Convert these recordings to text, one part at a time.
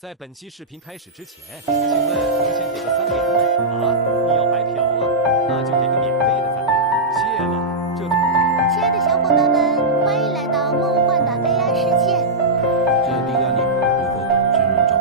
在本期视频开始之前，请问能先给个3连吗？啊，你要白嫖啊？那就给个免费的赞，谢了。这亲爱的小伙伴们，欢迎来到梦幻的 AI 世界。这第一个案例如何真人照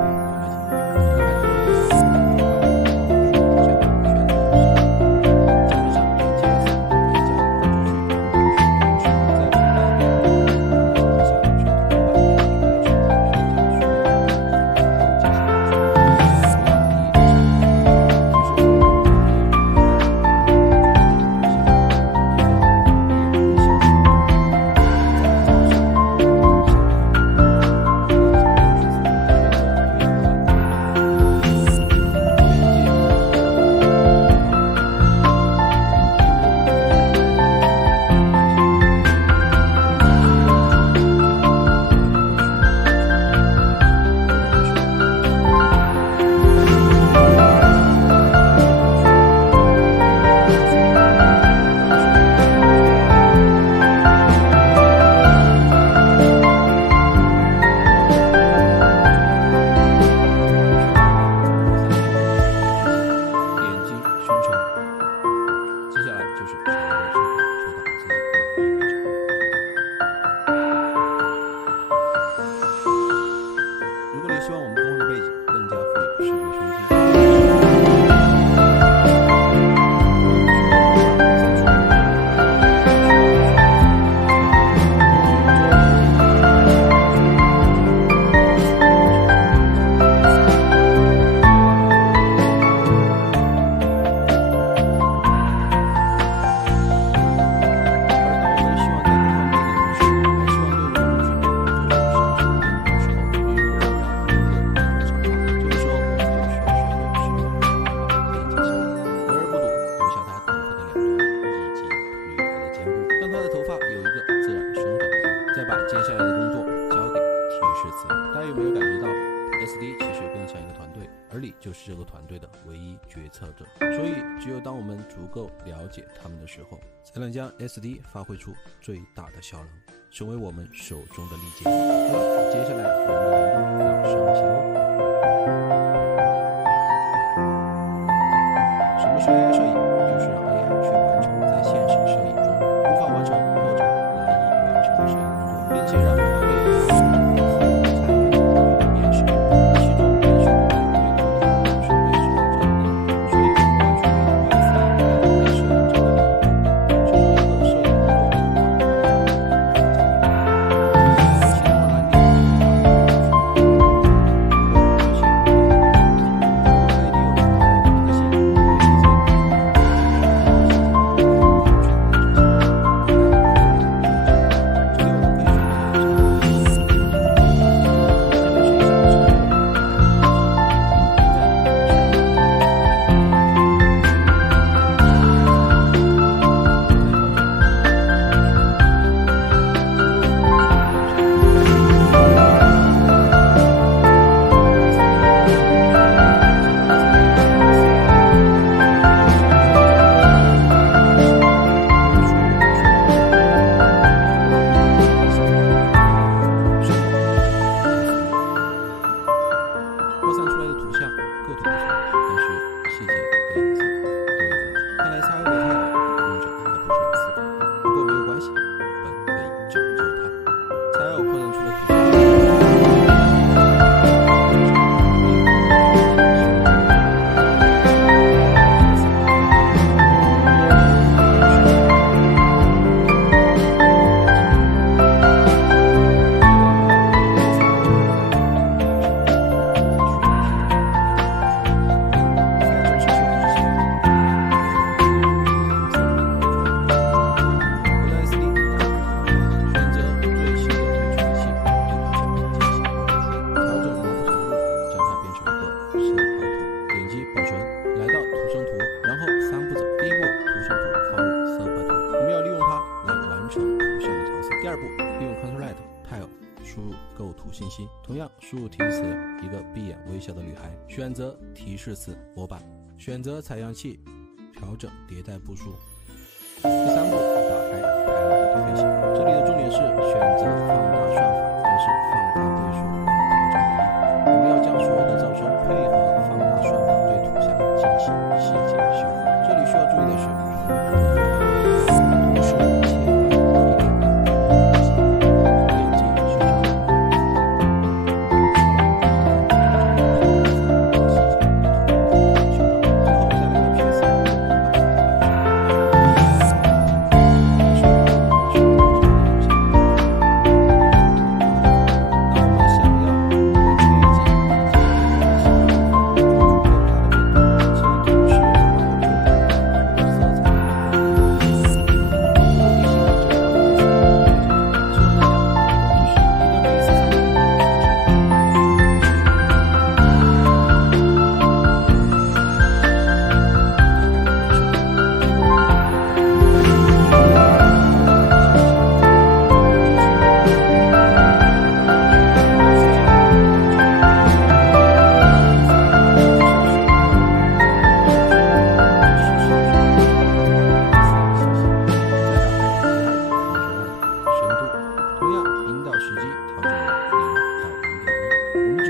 希望我们更换的背景更加富有视觉冲击。接下来的工作交给提示词。大家有没有感觉到 SD 其实更像一个团队，而你就是这个团队的唯一决策者。所以只有当我们足够了解他们的时候，才能将 SD 发挥出最大的效能，成为我们手中的利剑。好了，接下来我们的难度要升级喽。什么是 AI 摄影？就是让 AI 去完成在现实摄影中无法完成或者难以完成的摄影工作，并且让被参与面试其中面试对可能是被使用者的能力，所以我们要去为自己被摄影者的能力成为一个摄影工作者。其中的难点输入构图信息，同样输入提示词一个闭眼微笑的女孩，选择提示词模板，选择采样器，调整迭代步数。第3步，打开 Pilot 的飞行，这里的重点是选择放大算法，但是放大倍数调整为1，我们要将所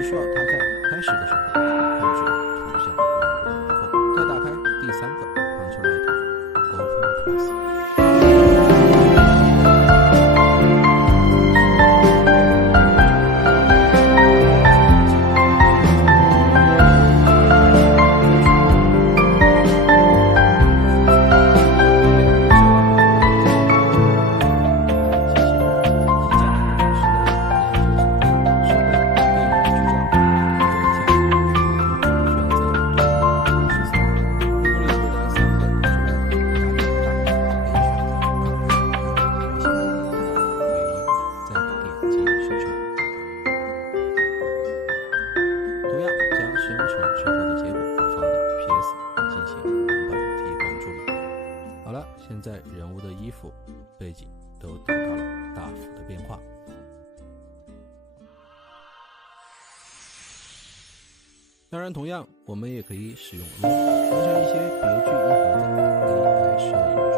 需要它在开始的时候控制图像人物的轮廓。再打开第三个 Control Open Plus。现在人物的衣服、背景都得到了大幅的变化。当然，同样我们也可以使用 RAW 完成一些别具一格的 AI 摄影。